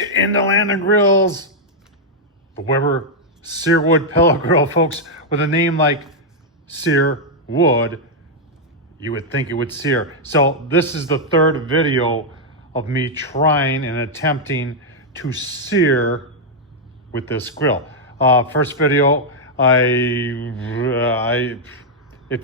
In the land of grills, the Weber Searwood pellet grill, folks. With a name like Searwood, you would think it would sear. So this is the third video of me trying and attempting to sear with this grill. First video, it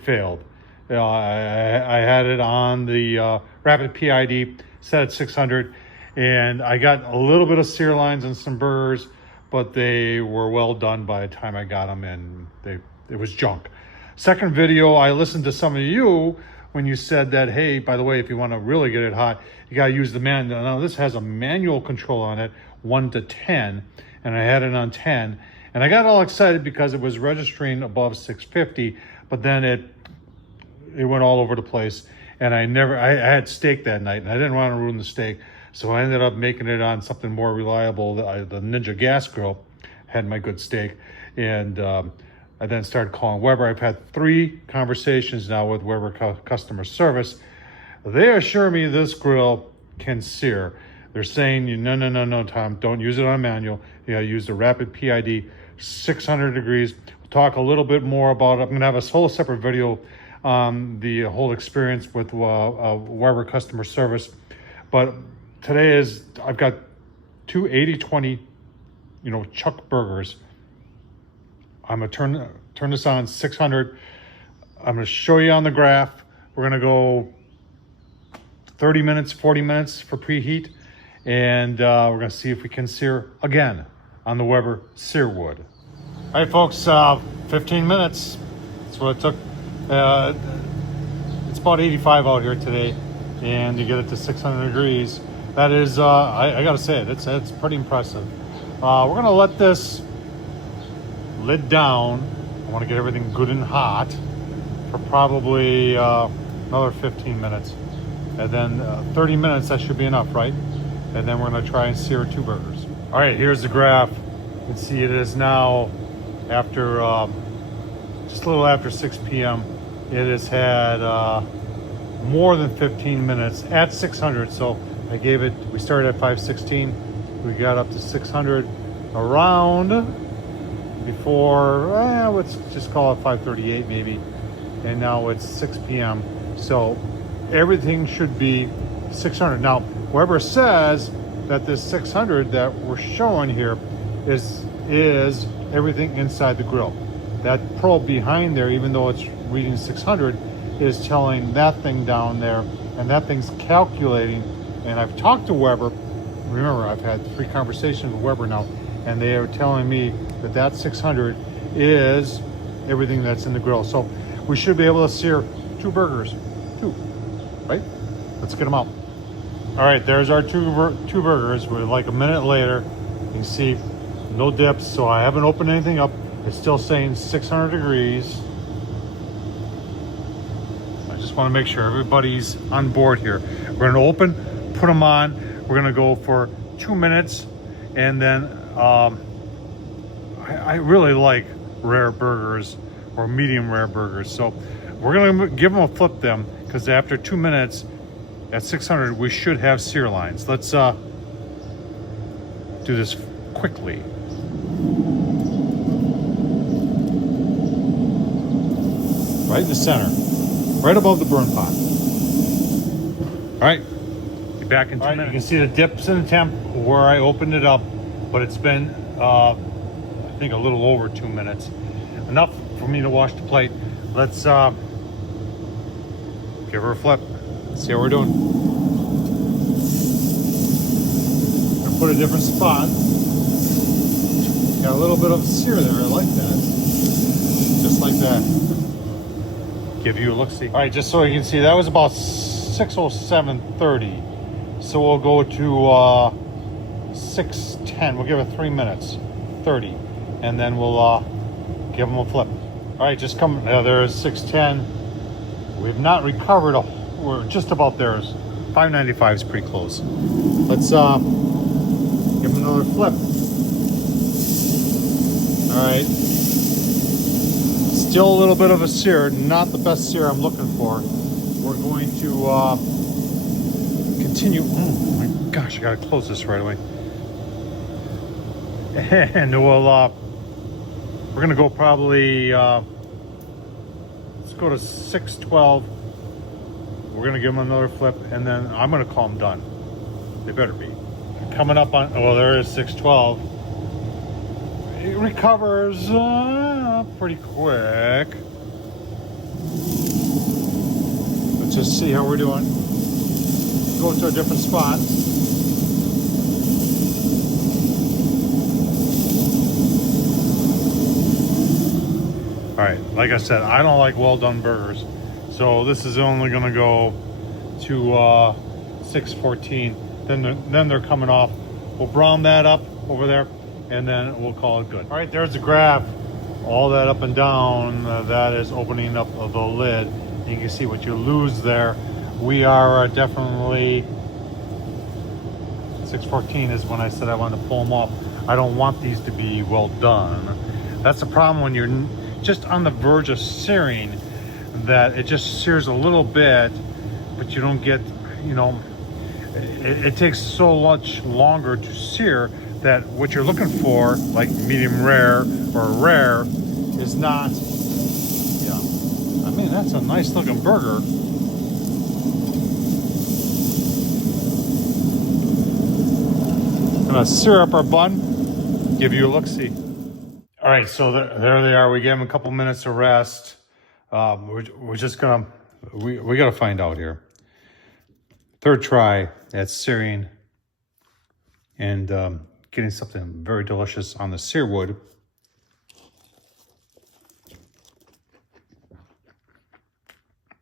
failed. I had it on the rapid PID, set at 600, and I got a little bit of sear lines and some burrs, but they were well done by the time I got them, and it was junk. Second video, I listened to some of you when you said that, hey, by the way, if you want to really get it hot, you got to use the manual. Now this has a manual control on it, 1 to 10, and I had it on 10, and I got all excited because it was registering above 650, but then it went all over the place, and I had steak that night, and I didn't want to ruin the steak, so I ended up making it on something more reliable. The Ninja gas grill had my good steak, and I then started calling Weber. I've had 3 conversations now with Weber customer service. They assure me this grill can sear. They're saying, no, Tom, don't use it on manual. You gotta use the rapid PID, 600 degrees. We'll talk a little bit more about it. I'm gonna have a whole separate video on the whole experience with Weber customer service. But today I've got 2 80-20, chuck burgers. I'm gonna turn this on 600. I'm gonna show you on the graph. We're gonna go 30 minutes, 40 minutes for preheat, and we're gonna see if we can sear again on the Weber Searwood. All right, folks, 15 minutes. That's what it took. It's about 85 out here today, and you get it to 600 degrees. That is, I gotta say it, it's pretty impressive. We're gonna let this lid down. I want to get everything good and hot for probably another 15 minutes, and then 30 minutes, that should be enough, right? And then we're going to try and sear 2 burgers. All right, here's the graph. You can see it is now after just a little after 6 p.m. It has had more than 15 minutes at 600. So we started at 516, we got up to 600 around before, let's just call it 5:38 maybe, and now it's 6 p.m. So everything should be 600. Now, Weber says that this 600 that we're showing here is everything inside the grill. That probe behind there, even though it's reading 600, is telling that thing down there, and that thing's calculating. And I've talked to Weber. Remember, I've had 3 conversations with Weber now, and they are telling me that 600 is everything that's in the grill. So we should be able to sear 2 burgers. 2, right? Let's get them out. All right, there's our two burgers. We're like a minute later. You can see no dips, so I haven't opened anything up. It's still saying 600 degrees. I just want to make sure everybody's on board here. We're gonna open, put them on. We're gonna go for 2 minutes, and then I really like rare burgers or medium rare burgers. So we're gonna give them a flip them, because after 2 minutes at 600, we should have sear lines. Let's do this quickly. Right in the center, right above the burn pot. All right, be back in 2 minutes. You can see the dips in the temp where I opened it up, but it's been, I think, a little over 2 minutes. Enough for me to wash the plate. Let's give her a flip. See how we're doing. I'll put a different spot. Got a little bit of sear there. I like that. Just like that. Give you a look-see. All right, just so you can see, that was about 6:07:30. So we'll go to 6:10. We'll give it 3 minutes, 30, and then we'll give them a flip. All right, just come. Now there's 6:10. We've not recovered. We're just about there. 595 is pretty close. Let's give them another flip. All right. Still a little bit of a sear, not the best sear I'm looking for. We're going to continue. Oh my gosh, I gotta close this right away. and we're gonna go probably let's go to 612. We're gonna give them another flip, and then I'm gonna call them done. They better be. Coming up on, well, there is 612. It recovers pretty quick. Let's just see how we're doing. Go to a different spot. All right, like I said, I don't like well done burgers, so this is only gonna go to 614. Then they're coming off. We'll brown that up over there, and then we'll call it good. All right, there's the graph. All that up and down, that is opening up of the lid. You can see what you lose there. We are definitely 614 is when I said I wanted to pull them off. I don't want these to be well done. That's the problem when you're just on the verge of searing, that it just sears a little bit, but you don't get, you know, it takes so much longer to sear that what you're looking for, like medium rare or rare, is not. Yeah, I mean, that's a nice looking burger. Gonna sear up our bun, give you a look-see. All right, so there they are. We gave them a couple minutes of rest. We're just gonna, we gotta find out here. Third try at searing and getting something very delicious on the Searwood.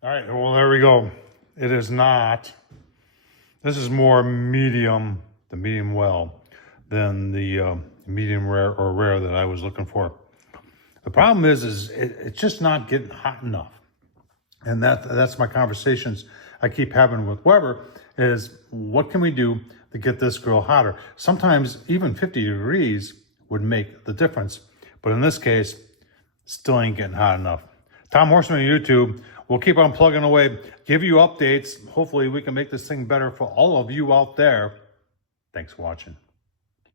All right, well, there we go. It is not. This is more medium, the medium well, than the medium rare or rare that I was looking for. The problem is it's just not getting hot enough. And that's my conversations I keep having with Weber is, what can we do to get this grill hotter? Sometimes even 50 degrees would make the difference. But in this case, still ain't getting hot enough. Tom Horsman on YouTube. We'll keep on plugging away, give you updates. Hopefully we can make this thing better for all of you out there. Thanks for watching.